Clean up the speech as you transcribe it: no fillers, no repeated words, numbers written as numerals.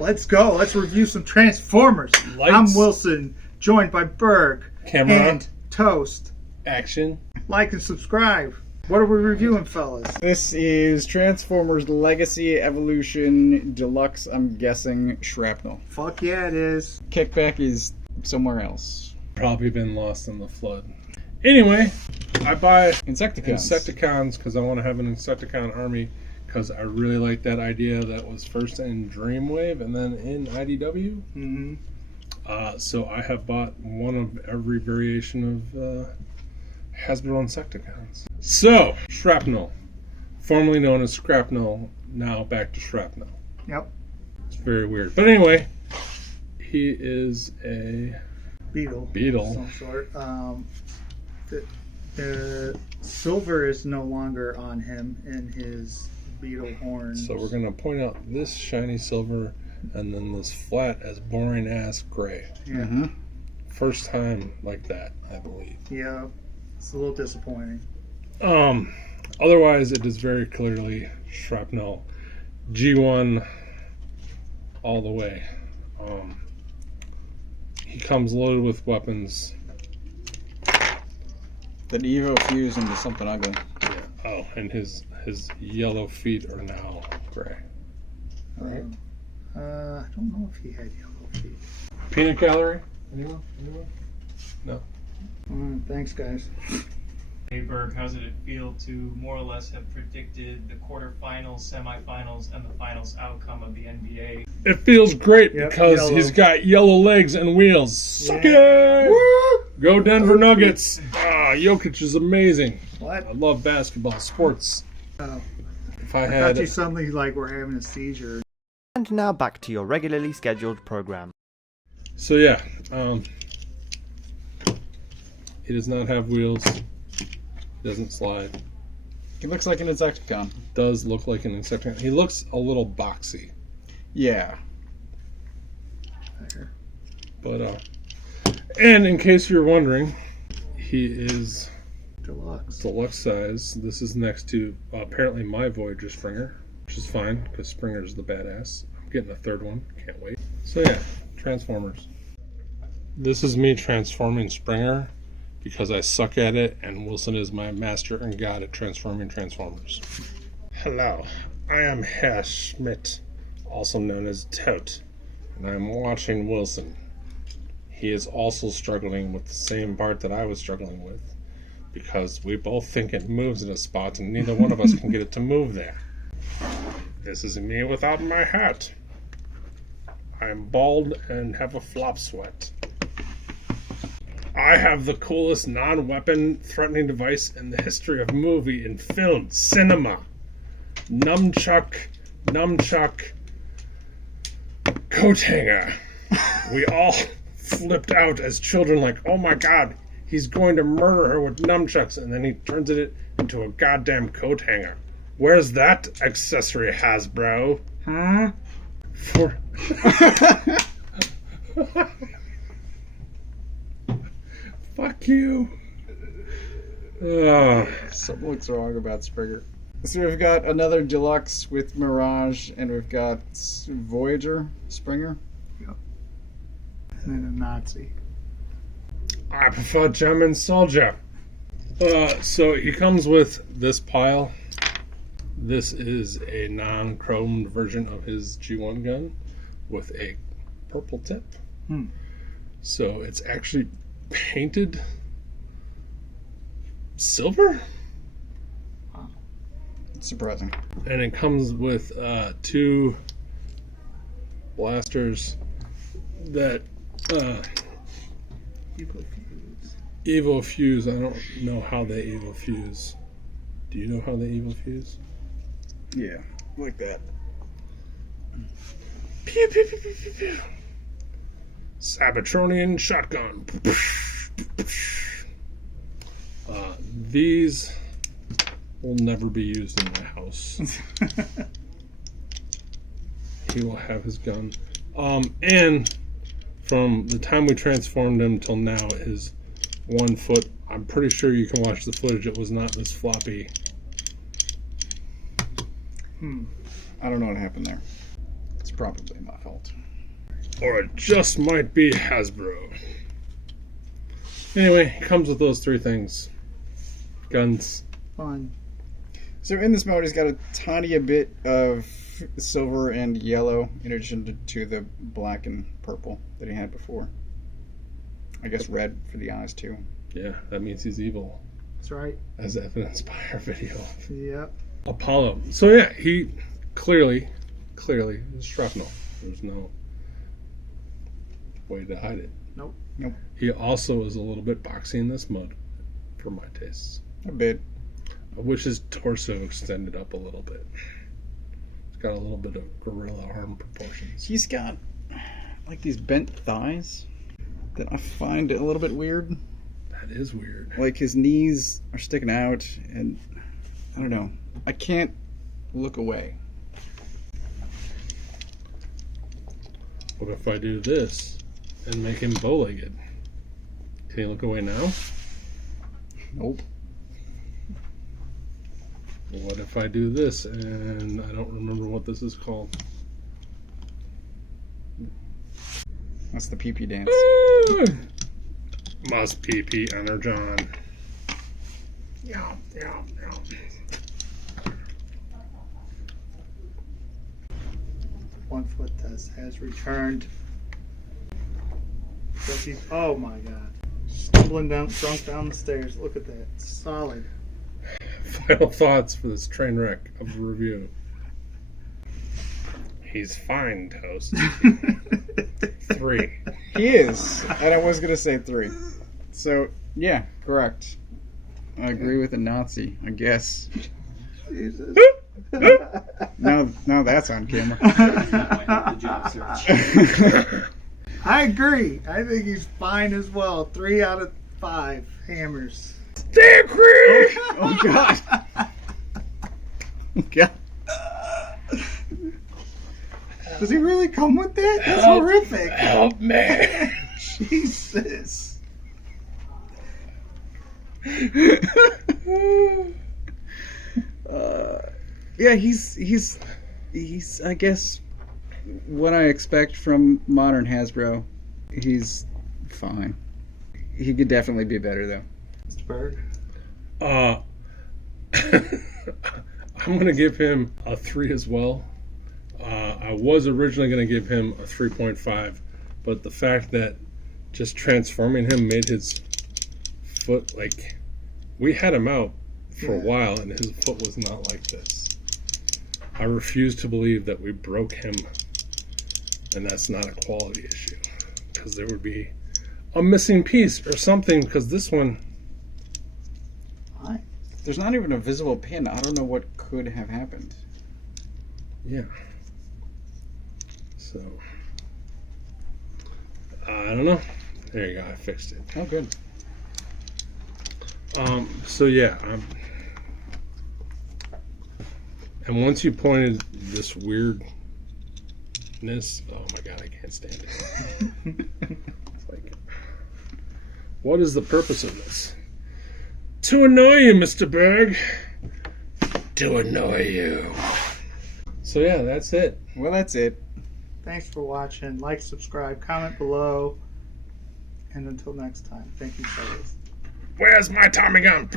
Let's go. Let's review some Transformers. Lights. I'm Wilson, joined by Berg. Camera. And Toast. Action. Like and subscribe. What are we reviewing, fellas? This is Transformers Legacy Evolution Deluxe, I'm guessing, Shrapnel. Fuck yeah, it is. Kickback is somewhere else. Probably been lost in the flood. Anyway, I buy Insecticons because I want to have an Insecticon army because I really like that idea that was first in Dreamwave and then in IDW. Mm-hmm. So I have bought one of every variation of Hasbro Insecticons. So, Shrapnel, formerly known as Scrapnel, now back to Shrapnel. Yep. It's very weird. But anyway, he is a Beetle. Beetle. Of some sort. The silver is no longer on him in his beetle horns. So we're going to point out this shiny silver and then this flat as boring ass gray. Yeah. Mm-hmm. First time like that, I believe. Yeah. It's a little disappointing. Otherwise, it is very clearly Shrapnel. G1 all the way. He comes loaded with weapons. That Evo fused into something ugly. Yeah. Oh, and his yellow feet are now gray. I don't know if he had yellow feet. Peanut gallery? Anyone? No. Thanks, guys. Hey Berg, how does it feel to more or less have predicted the quarterfinals, semifinals, and the finals outcome of the NBA? It feels great Yep, because yellow. he's got yellow legs and wheels. Suck it! Woo! Go Denver Nuggets! Jokic is amazing. What? I love basketball, sports. Oh. If I I had, thought you suddenly were having a seizure. And now back to your regularly scheduled program. so yeah, he does not have wheels. Doesn't slide. He looks like an Insecticon. Does look like an Insecticon. He looks a little boxy, Yeah. There. but and in case you're wondering, he is Deluxe. deluxe size. This is next to apparently my Voyager Springer, which is fine because Springer's the badass. I'm getting a third one. Can't wait. So yeah, Transformers. This is me transforming Springer because I suck at it, and Wilson is my master and god at transforming Transformers. Hello, I am Herr Schmidt, also known as Tote, and I'm watching Wilson. He is also struggling with the same part that I was struggling with, because we both think it moves in a spot and neither one of us can get it to move there. This is me without my hat. I'm bald and have a flop sweat. I have the coolest non-weapon threatening device in the history of movie and film cinema. Nunchuck, coat hanger. We all flipped out as children like, oh my god, he's going to murder her with nunchucks, and then he turns it into a goddamn coat hanger. Where's that accessory, Hasbro? Huh? For... Fuck you. Something looks wrong about Springer. So we've got another Deluxe with Mirage, and we've got Voyager Springer. And then a Nazi. I prefer German soldier. So he comes with this pile. This is a non-chromed version of his G1 gun with a purple tip. So it's actually painted silver? It's surprising. And it comes with two blasters that Evo fuse. I don't know how they Evo fuse. Do you know how they Evo fuse? Yeah, like that. Pew, pew, pew, pew, pew, pew. Sabatronian shotgun. These will never be used in my house. He will have his gun. And from the time we transformed him till now is 1 foot. I'm pretty sure you can watch the footage. It was not this floppy. I don't know what happened there. probably my fault. Or it just might be Hasbro. Anyway, it comes with those three things. Guns. Fun. So in this mode, he's got a tiny bit of silver and yellow in addition to the black and purple that he had before. I guess red for the eyes too. Yeah, that means he's evil, That's right. as evidenced by our video. Yep. Apollo. So yeah, he clearly is shrapnel. There's no way to hide it. Nope. He also is a little bit boxy in this mode, for my tastes. A bit. I wish his torso extended up a little bit. It's got a little bit of gorilla arm proportions. He's got like these bent thighs that I find a little bit weird. That is weird. Like his knees are sticking out, and I don't know. I can't look away. What if I do this and make him bow-legged? Can you look away now? Nope. What if I do this and I don't remember what this is called? That's the pee-pee dance. Must pee energon. Yeah. 1 foot test has returned. Oh my god. Stumbling down, drunk down the stairs. Look at that. Solid. Final thoughts for this train wreck of a review. He's fine, Toast. 3. He is, and I was gonna say 3. So yeah, correct. I agree with the Nazi, I guess. Jesus. Now that's on camera. The job search. I agree. I think he's fine as well. 3 out of 5 hammers. Damn crew! Oh god. God. Does he really come with that? That's horrific. Help me! Jesus. Yeah, he's I guess what I expect from modern Hasbro. He's fine. He could definitely be better though. Mr. Berg. I'm gonna give him a 3 as well. I was originally gonna give him a 3.5, but the fact that just transforming him made his foot like we had him out for a while and his foot was not like this. I refuse to believe that we broke him, and that's not a quality issue, because there would be a missing piece or something, because this one, There's not even a visible pin. I don't know what could have happened. yeah. So, I don't know. There you go, I fixed it. Oh, good. So yeah, and once you pointed this weirdness, oh my god, I can't stand it. It's like, what is the purpose of this? To annoy you, Mr. Berg. To annoy you. So yeah, that's it. Well, that's it. Thanks for watching. Like, subscribe, comment below. And until next time, thank you, fellas. Where's my Tommy gun?